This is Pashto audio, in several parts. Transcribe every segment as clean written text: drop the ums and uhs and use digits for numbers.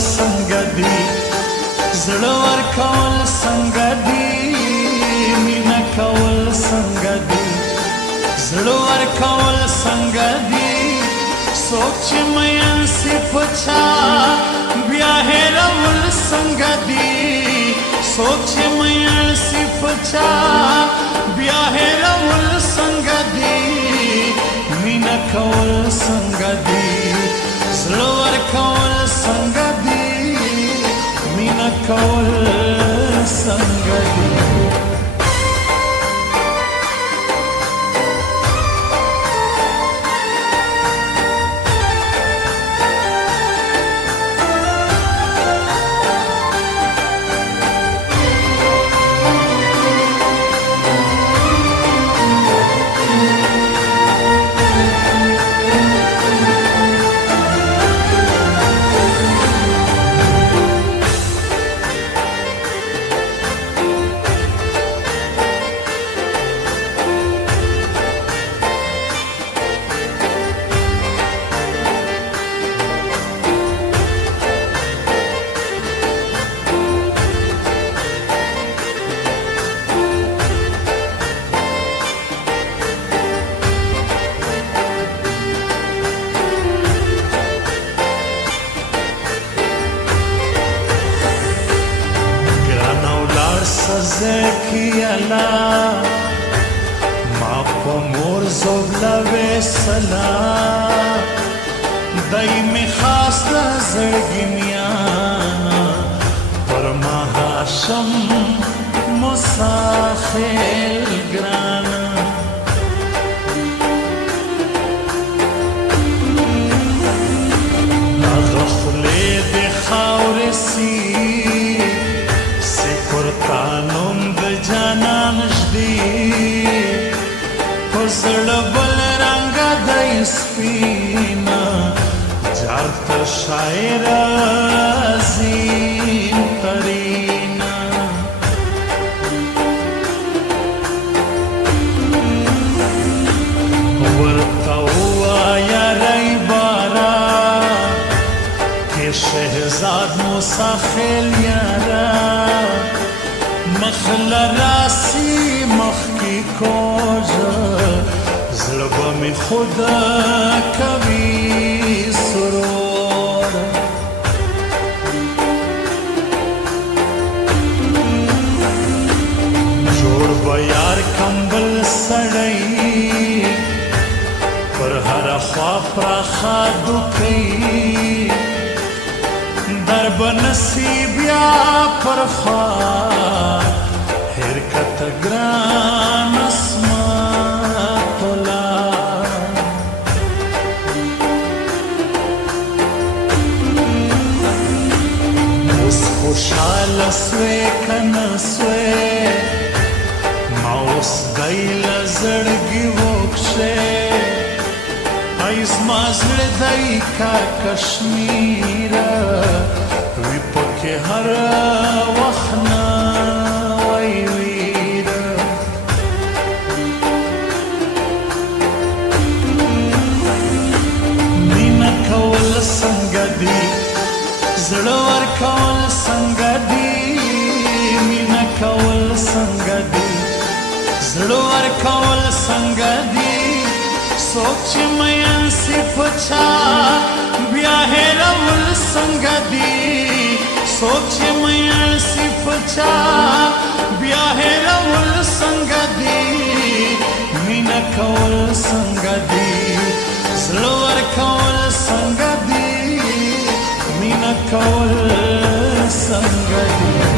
څنګه دی زړه ورکول څنګه دی مینه کول څنګه دی زړه ورکول څنګه دی څوک چې مین سي په چا بیا هېرول څنګه دی څوک چې مین سي په چا بیا هېرول څنګه دی مینه کول څنګه دی زړه ورکول څنګه دی مینه کول څنګه دی زکی الله ما په مور زولوي سلام دای می خاص زړګی میانا پر ما هاشم مساخل ګرانا هغه خلې د خاورې سي قانون د جانان جدي پسړ بل رنگ د سپینا جارت شاعر عظیم ترینا ورته وایا ری بارا کې شهزاد مساخل یارا مخل راسی مخ کی کوز زلبا می خدا کبھی سرور جوڑ بیار کمبل سڑئی پر ہر خواب راخا دکی درب نصیب یا پر خواب حرکت گران اسمت اللہ اس خوشحال سوے کنسوے ماؤس دیل زڑگی وکشے ایز مازل دی کا کشمیر وی پکے ہر وخنا زړه ورکول څنګه دی مینه کول څنګه دی زړه ورکول څنګه دی څوک چې مین سي په چا بیا هېرول څنګه دی څوک چې مین سي په چا بیا هېرول څنګه دی مینه کول څنګه دی زړه ورکول څنګه دی مینه کول څنګه دی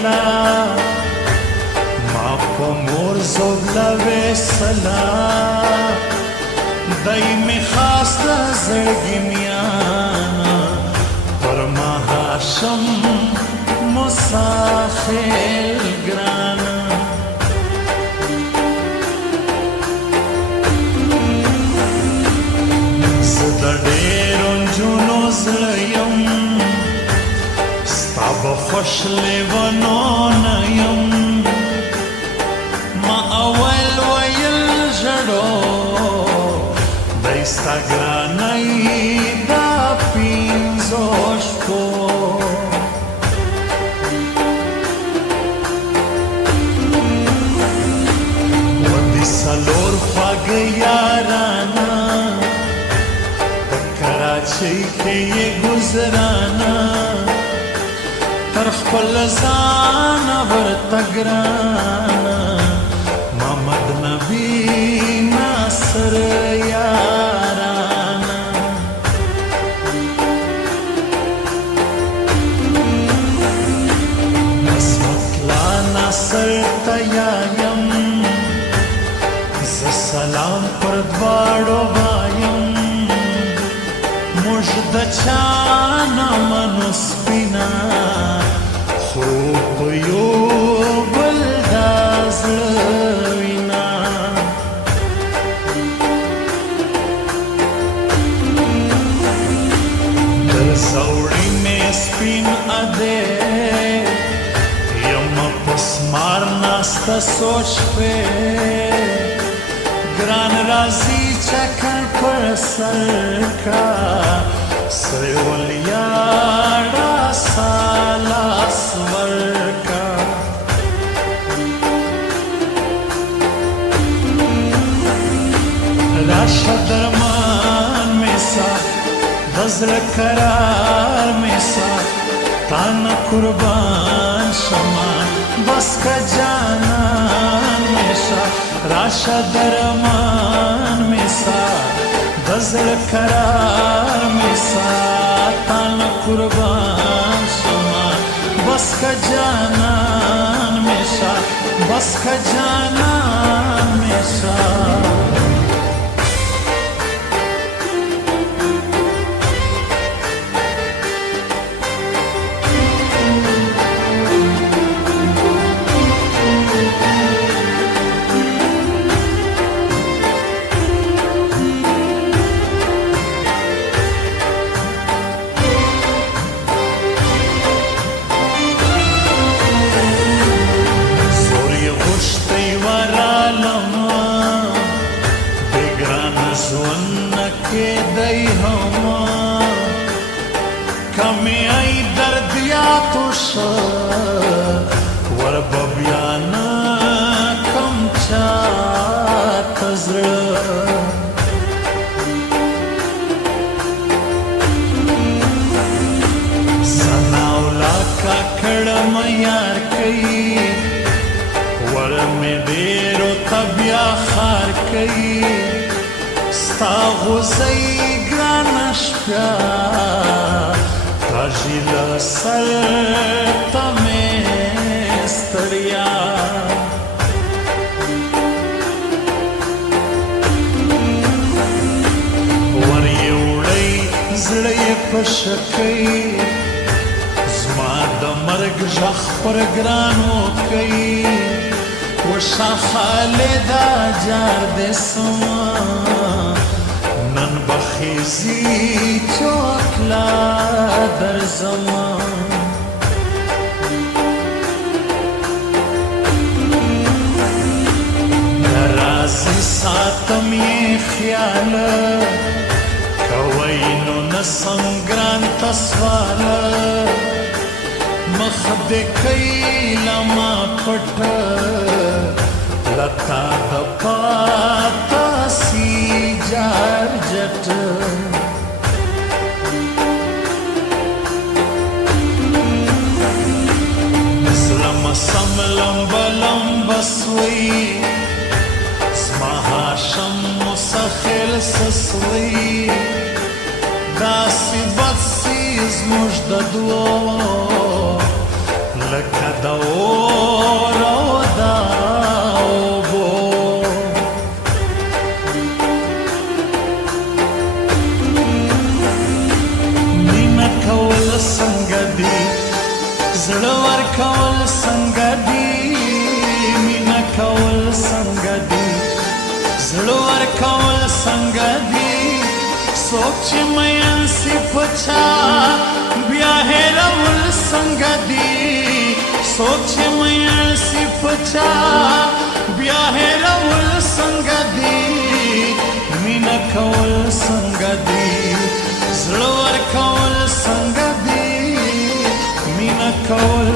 کلا ما په مور زوبلوې سلا دای می خاص د زړګي میانا پر ما هاشم مسافر ګرانا زه د ډېرو نجونو زړه یم ستا به خوش لیونو نه یم ما اول ویل ژړو دی ستا ګرانۍ دا پنځو شپو ودې څلور خواږه یارانه په کراچۍ کې یې ګزرانه تر خپل ځانه ورته ګرانه محمد نبي ناصر یارانه عصمت لا ناصر ته یایم زه سلام پر دواړو وایم موږ د چا نه منو سپینه خو په یو بل دا زړه وینا در زوړی مې سپین اده یم په سمار ناسته سوچ پې ګران راځي چکر پر سر کا سره ولیاړه سالاس ورکا راشه درمان میں سا دزر قرار میں سا تانا قربان شما بس کا جانان میں سا راشه درمان میں سا دزر قرار میں سا تانا قربان شما بس کا جانان میں سا بس کا جانان میں سا کمی ای دردیاتو شا ور ببیانا کم چا تزر سناولا کا کڑم یار کئی ور میں دیرو تبیا خار کئی ستا غزی گرانش پیار راجیل سر تمہیں ستریا وری اوڑی زڑی پشکی زما د مرگ جخ پر گرانو کئی وشا خالدہ جار دے سما نن بخیزی چوکلا در زمان نرازی ساتم یہ خیال کوئینو نسنگران تسوال مخد کئی لما پٹ لتا دپاتا سی جار جٹ اسلم سملم بلم بسوی اسمها شم مسخل سسوی داسی بدسی زموج ددو لکه د اور او د اوبو مینه کول څنګه دي زړه ورکول څنګه دي مینه کول څنګه دي زړه ورکول څنګه دي څوک چې مین سي په چا بیا هېرول څنګه دي څوک چې مین سي په چا بیا هېرول څنګه دي مینه کول څنګه دي زړه ورکول څنګه دي مینه کول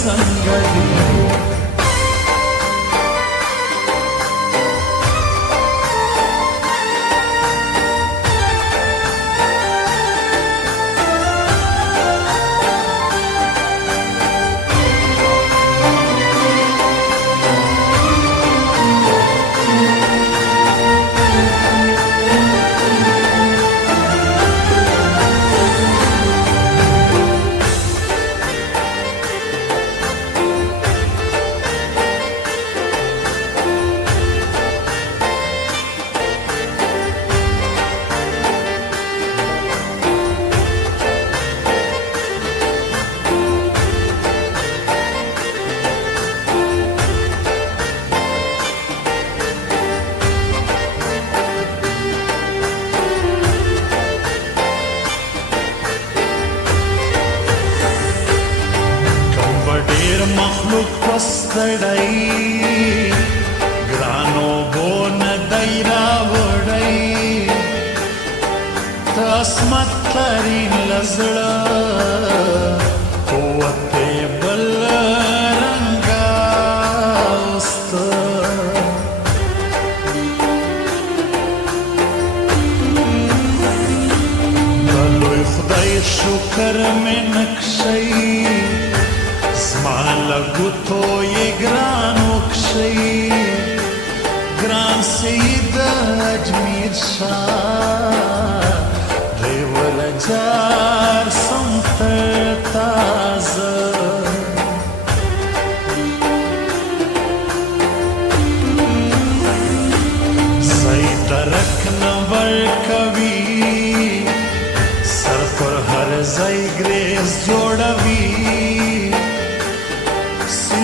څنګه دي مخلوق پستړی ګرانو بو نه دی راوړی تسمت ترین لزړه قوت بل رنګا است دلوی خدای شکر مې نکشي لګوتو یې ګرانو کښې ګران سید اجمیر شاه ریول جار سمت تازه زی درک نه ورکوي سر پر هر ځای ګریز جوړوي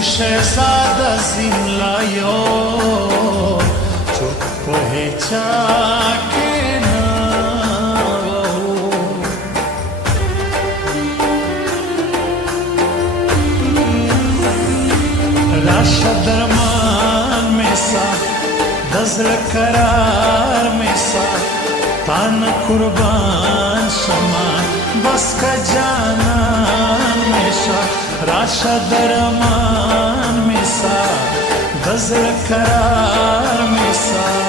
شهزاده زین لایو چوک په هیچا کې نه راشه درمان مې سا د زړه قرار مې سا تان قربان شمه بس که جانان مې شا راشه درمان مې سا د زړه قرار مې سا